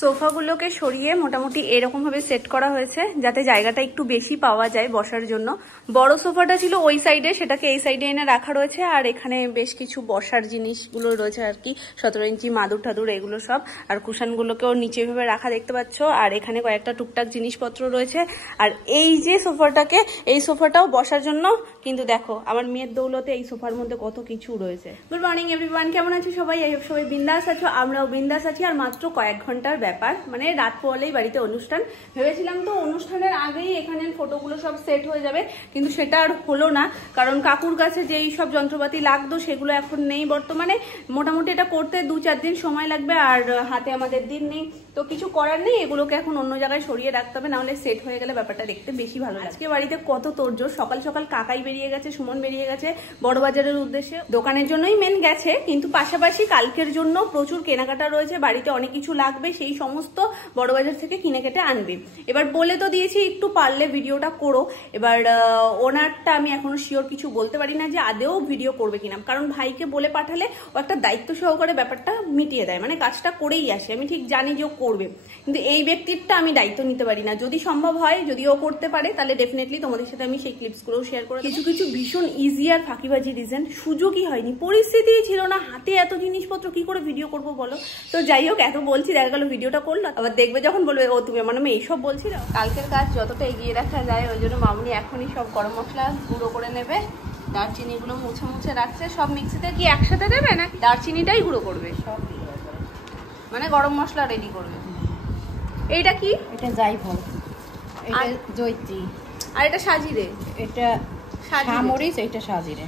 সোফাগুলোকে সরিয়ে মোটামুটি এরকম ভাবে সেট করা হয়েছে যাতে জায়গাটা একটু বেশি পাওয়া যায় বসার জন্য। বড় সোফাটা ছিল ওই সাইডে, সেটাকে এই সাইডে এনে রাখা রয়েছে। আর এখানে বেশ কিছু বসার জিনিসগুলো রয়েছে আর কি, 17 ইঞ্চি মাদুর ঠাদুর এগুলো সব। আর কুশনগুলোকেও নিচে ভাবে রাখা দেখতে পাচ্ছ। আর এখানে কয়েকটা টুকটাক জিনিসপত্র রয়েছে। আর এই যে সোফাটাকে, এই সোফাটাও বসার জন্য। কিন্তু দেখো আমার মেয়ের দৌলতে এই সোফার মধ্যে কত কিছু রয়েছে। গুড মর্নিং এভরিওয়ান, কেমন আছো সবাই? সবাই বিন্দাস আছো, আমরাও বিন্দাস আছি। আর মাত্র কয়েক ঘন্টার ব্যাপার, মানে রাত পোয়ালেই বাড়িতে অনুষ্ঠান। ভেবেছিলাম তো অনুষ্ঠানের আগেই এখানে ফটোগুলো সব সেট হয়ে যাবে, কিন্তু সেটা আর হলো না। কারণ কাকুর কাছে যেই সব যন্ত্রপাতি লাগতো সেগুলো এখন নেই বর্তমানে। মোটামুটি এটা করতে 2-4 দিন সময় লাগবে, আর হাতে আমাদের দিন নেই। তো কিছু করার নেই, এগুলোকে এখন অন্য জায়গায় সরিয়ে রাখতে হবে, নাহলে সেট হয়ে গেলে ব্যাপারটা দেখতে বেশি ভালো লাগে। আজকে বাড়িতে কত তোড়জোড়, সকাল সকাল কাকাই বেরিয়ে গেছে, সুমন বেরিয়ে গেছে বড়বাজারের উদ্দেশ্যে। দোকানের জন্যই মেন গেছে, কিন্তু পাশাপাশি কালকের জন্য প্রচুর কেনাকাটা রয়েছে, বাড়িতে অনেক কিছু লাগবে, সেই সমস্ত বড়বাজার থেকে কিনে কেটে আনবে। এবার বলে তো দিয়েছি একটু পারলে ভিডিওটা করো। এবার ওনারটা আমি এখনো শিওর কিছু বলতে পারি না যে আদেও ভিডিও করবে কিনা, কারণ ভাইকে বলে পাঠালে ও একটা দায়িত্ব সহকারে ব্যাপারটা মিটিয়ে দেয়, মানে কাজটা করেই আসে। আমি ঠিক জানি যে ও করবে, কিন্তু এই ব্যক্তিটা আমি দায়িত্ব নিতে পারি না। যদি সম্ভব হয়, যদি ও করতে পারে, তাহলে ডেফিনেটলি তোমাদের সাথে আমি সেই ক্লিপসগুলোও শেয়ার করে। কিছু কিছু ভীষণ ইজি আর ফাঁকিবাজি রিজন, সুযোগই হয়নি, পরিস্থিতিই ছিল না, হাতে এত জিনিসপত্র কি করে ভিডিও করবো বলো। তো যাই হোক, এত বলছি, দেখা গেল ভিডিওটা করলো, আবার দেখবে যখন বলবে ও তুমি আমার নামে এইসব বলছিল। কালকের কাজ যতটা এগিয়ে রাখা যায়, ওই জন্য মামনি এখনই সব গরম মশলা গুঁড়ো করে নেবে। দারচিনিগুলো মুছে মুছে রাখছে, সব মিক্সিতে কি একসাথে দেবে না দারচিনিটাই গুঁড়ো করবে? সব মানে গরম মশলা রেডি করবে। এইটা কি? এটা জায়ফল, এটা জয়িত্রী, আর এটা সাজিরে, এটা সামরিচ, এটা সাজিরে।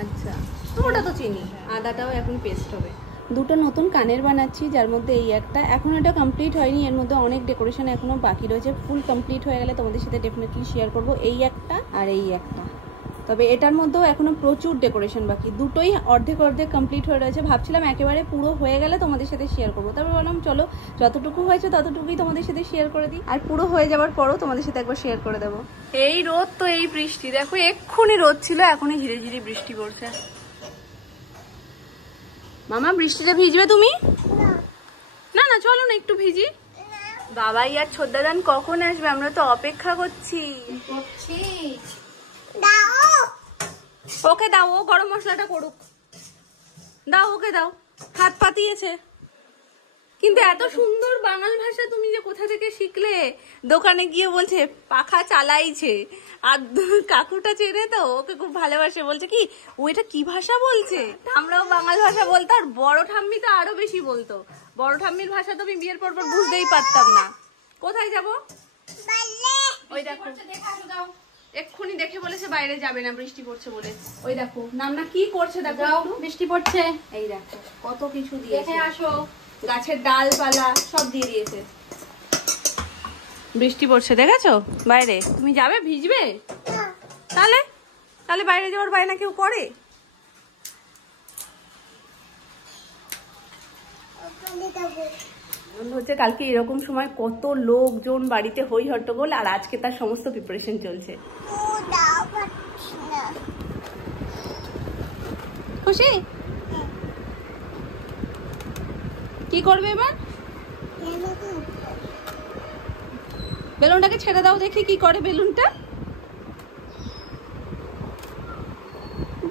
আচ্ছা, তো ওটা তো চিনি। আদাটাও এখন পেস্ট হবে। দুটো নতুন কানের বানাচ্ছি, যার মধ্যে এই একটা এখন এটা কমপ্লিট হয়নি, এর মধ্যে অনেক ডেকোরেশন এখনো বাকি রয়েছে। ফুল কমপ্লিট হয়ে গেলে তোমাদের সাথে ডেফিনেটলি শেয়ার করব। এই একটা আর এই একটা, তবে এটার মধ্যেও এখনো প্রচুর ডেকোরেশন বাকি, দুটোই অর্ধেক অর্ধেক কমপ্লিট হয়ে রয়েছে। ভাবছিলাম একেবারে পুরো হয়ে গেলে তোমাদের সাথে শেয়ার করবো, তবে বললাম চলো যতটুকু হয়েছে ততটুকুই তোমাদের সাথে শেয়ার করে দিই, আর পুরো হয়ে যাওয়ার পরও তোমাদের সাথে একবার শেয়ার করে দেবো। এই রোদ তো এই বৃষ্টি, দেখো এক্ষুনি রোদ ছিল, এখনই ঝিরে ঝিরে বৃষ্টি পড়ছে। মামা বৃষ্টিতে ভিজবে তুমি? না না, চলো না একটু ভিজি। বাবাই আর ছোদ্দাদান কখন আসবে? আমরা তো অপেক্ষা করছি। ওকে দাও, ও গরম মশলাটা করুক, দাও ওকে দাও, হাত পাতিয়েছে। কিন্তু এত সুন্দর বাঙাল ভাষা তুমি যে কোথা থেকে শিখলে? দোকানে গিয়ে বলছে পাখা চালাইছে, আর কাকুটা চেনে তো, ওকে খুব ভালোবাসে, বলছে কি ও এটা কি ভাষা বলছে। আমরাও বাঙাল ভাষা বলতো, আর বড় ঠাম্মি তো আরো বেশি বলতো। বড় ঠাম্মির ভাষা তো আমি বিয়ের পর বুঝতেই পারতাম না। কোথায় যাবো? ওই দেখো, এক্ষুনি দেখে বলেছে বাইরে যাবে না, বৃষ্টি পড়ছে বলে। ওই দেখো নামনা কি করছে, দেখো বৃষ্টি পড়ছে। এই দেখো কত কিছু দিয়েছে, আসো গাছের ডালপালা সব দিয়ে দিয়েছে। বৃষ্টি পড়ছে দেখেছো বাইরে, তুমি যাবে ভিজবে? তাহলে তাহলে বাইরে যাওয়ার বায়না কেউ করে? হচ্ছে কালকে এরকম সময় কত লোকজন বাড়িতে হই হট্টগোল, আর আজকে তার সমস্ত প্রিপারেশন চলছে। খুশি? কি করবে এবার? বেলুনটাকে ছেড়ে দাও, দেখি কি করে বেলুনটা।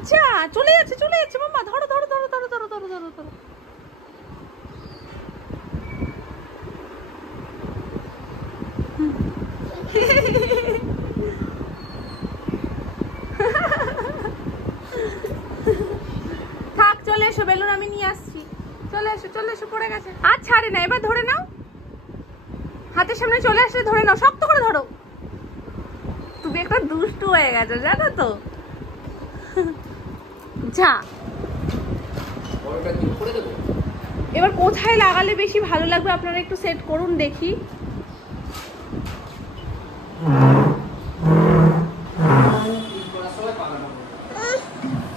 যা চলে যাচ্ছে, চলে যাচ্ছে। মাম্মা ধরো ধরো ধরো ধরো ধরো ধরো ধরো ধরো। থাক, চলে এসো, বেলুন আমি নিয়ে আসছি। চলে এসো চলে এসো, পড়ে গেছে। আর ছাড়ে না, এবার ধরে নাও, হাতের সামনে চলে আসলে ধরে নাও, শক্ত করে ধরো। তুমি একটা দুষ্টু হয়ে গেছো জানো তো। যা, এবার কোথায় লাগালে বেশি ভালো লাগবে আপনারা একটু সেট করুন দেখি।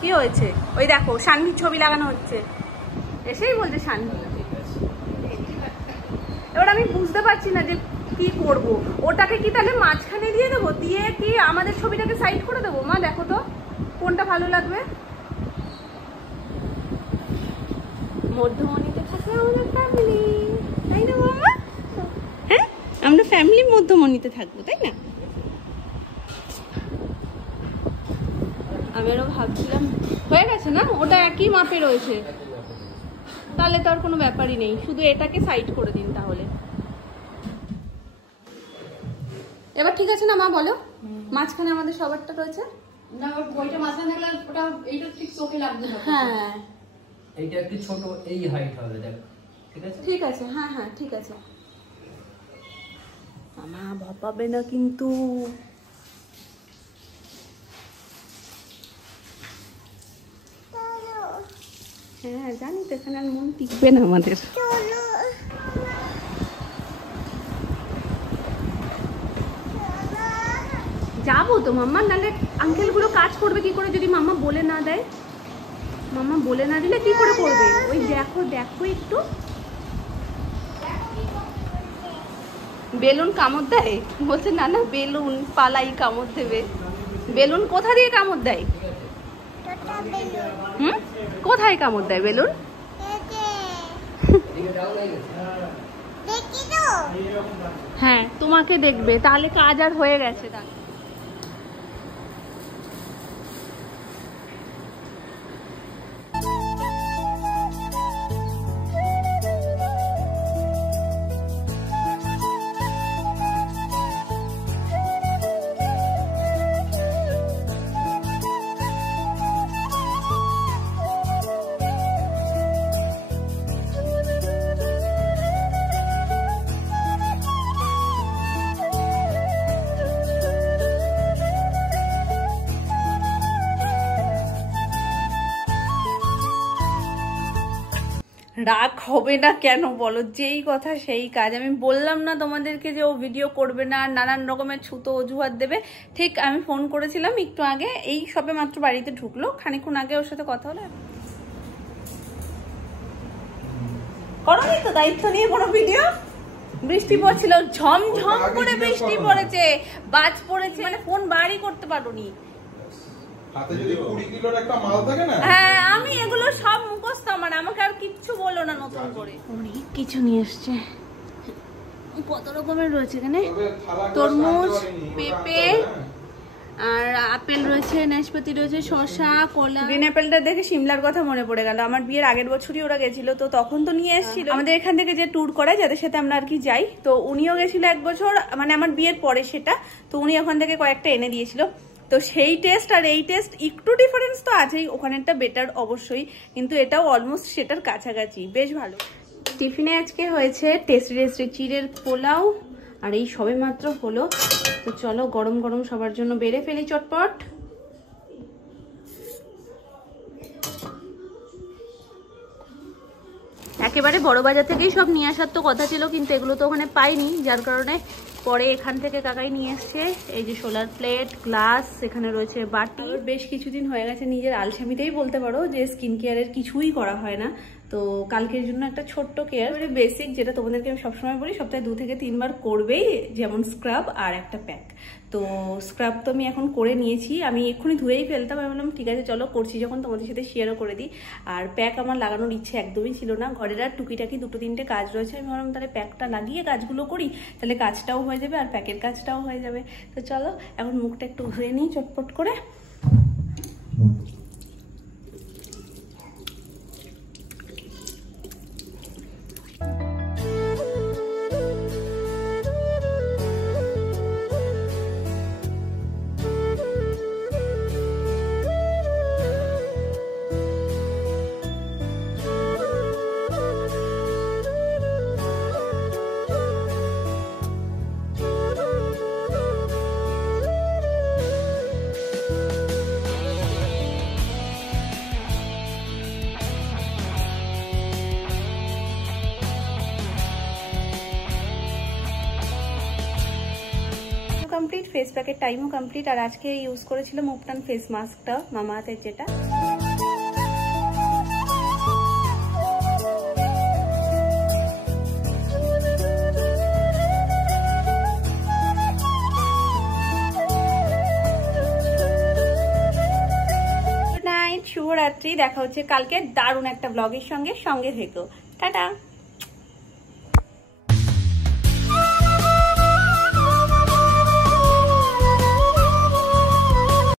কি হয়েছে? ওই দেখো সানভির ছবি লাগানো হচ্ছে, এসেই বলছে সানভি। এবার আমি বুঝতে পারছি না যে কি করব। ওটাকে কি তাহলে মাঝখানে দিয়ে দেবো, দিয়ে কি আমাদের ছবিটাকে সাইড করে দেবো? মা দেখো তো কোনটা ভালো লাগবে। মধ্যমণিতে থাকে আমাদের ফ্যামিলি, তাই না মামা? আমরা ফ্যামিলির মধ্যমণিতে থাকবো, তাই না? আমি আরো ভাবছিলাম হয়ে গেছে না, ওটা একই মাপে রয়েছে, তাহলে তো আর কোনো ব্যাপারই নেই, শুধু এটাকে সাইড করে দিন তাহলে। এবার ঠিক আছে না মা, বলো? মাঝখানে আমাদের সবারটা রয়েছে না, ওইটা মাঝখানে থাকলে ওটা এইটা ঠিক চোখে লাগবে না। হ্যাঁ এইটা একটু ছোট, এই হাইট হবে, দেখো। ঠিক আছে, ঠিক আছে, হ্যাঁ হ্যাঁ ঠিক আছে। মামা ভাবাবে না কিন্তু। হ্যাঁ জানি তো, এখানে আর মন টিকবে না আমাদের। যাবো তো মাম্মা, নাহলে আঙ্কেলগুলো কাজ করবে কি করে যদি মাম্মা বলে না দেয়? মাম্মা বলে না দিলে কি করে করবে? ওই দেখো দেখো একটু, বেলুন কামড় দেয় বলছে। না না, বেলুন পালাই কামড় দেবে। বেলুন কোথা দিয়ে কামড় দেয়? হুম, কোথায় কামড় দেয় বেলুন? হ্যাঁ তোমাকে দেখবে, তাহলে কাজ আর হয়ে গেছে। রাগ হবে না কেন বলো? যেই কথা সেই কাজ। আমি বললাম না তোমাদেরকে যে ও ভিডিও করবে না, নানান রকমের ছুতো অজুহাত দেবে। ঠিক আমি ফোন করেছিলাম একটু আগে, এই সবে মাত্র বাড়িতে ঢুকলো, খানিকক্ষণ আগে ওর সাথে কথা হলো। করোনি তো দায়িত্ব নিয়ে কোনো ভিডিও? বৃষ্টি পড়ছিল, ঝমঝম করে বৃষ্টি পড়েছে, বাজ পড়েছে, মানে ফোন বাড়ি করতে পারোনি। হাতে যদি 20 কিলোর একটা মাল থাকে না, হ্যাঁ আমি এগুলো সব মুখস্থ আমার, আমাকে আর কিচ্ছু বলো না নতুন করে। অনেক কিছু নিয়ে এসছে, কত রকমের রয়েছে এখানে। তরমুজ, পেঁপে আর আপেল রয়েছে, নাশপাতি রয়েছে, শসা, কলা। গ্রিন অ্যাপেলটা দেখে সিমলার কথা মনে পড়ে গেল। আমার বিয়ের আগের বছরই ওরা গেছিল, তো তখন তো নিয়ে এসেছিল। আমাদের এখান থেকে যে ট্যুর করায়, যাদের সাথে আমরা আর কি যাই, তো উনিও গেছিল এক বছর, মানে আমার বিয়ের পরে সেটা, তো উনি ওখান থেকে কয়েকটা এনে দিয়েছিল। তো সেই টেস্ট আর এই টেস্ট একটু ডিফারেন্স তো আছেই, ওখানেরটা বেটার অবশ্যই, কিন্তু এটাও অলমোস্ট সেটার কাছাকাছি, বেশ ভালো। টিফিনে আজকে হয়েছে টেস্টি টেস্টি চিড়ের পোলাও, আর এই সবে মাত্র হলো। তো চলো গরম গরম সবার জন্য বেড়ে ফেলি চটপট। একেবারে বড় বাজার থেকেই সব নিয়ে আসার তো কথা ছিল, কিন্তু এগুলো তো ওখানে পাইনি, যার কারণে পরে এখান থেকে কাকাই নিয়ে এসছে। এই যে সোলার প্লেট, গ্লাস, এখানে রয়েছে বাটি। বেশ কিছুদিন হয়ে গেছে নিজের আলসামিতেই বলতে পারো যে স্কিন কেয়ারের কিছুই করা হয় না। তো কালকের জন্য একটা ছোট্ট কেয়ার, বেসিক, যেটা তোমাদেরকে আমি সবসময় বলি, সপ্তাহে 2 থেকে 3 বার করবেই, যেমন স্ক্রাব আর একটা প্যাক। তো স্ক্রাব তো আমি এখন করে নিয়েছি, আমি এক্ষুনি ধুয়েই ফেলতাম, আমি বললাম ঠিক আছে চলো করছি যখন তোমাদের সাথে শেয়ারও করে দিই। আর প্যাক আমার লাগানোর ইচ্ছে একদমই ছিল না, ঘরের আর টুকিটাকি 2-3টে কাজ রয়েছে, আমি ভাবলাম তাহলে প্যাকটা লাগিয়ে কাজগুলো করি, তাহলে কাজটাও হয়ে যাবে আর প্যাকের কাজটাও হয়ে যাবে। তো চলো এখন মুখটা একটু ধুয়ে নিই চটপট করে। কমপ্লিট, ফেস প্যাকের টাইমও কমপ্লিট। আর আজকে ইউজ করেছিলাম মুপটান ফেস মাস্কটা, মামাআর্থের যেটা। গুড নাইট, শুভরাত্রি, দেখা হচ্ছে কালকে দারুণ একটা ব্লগের সঙ্গে থেকো। টাটা।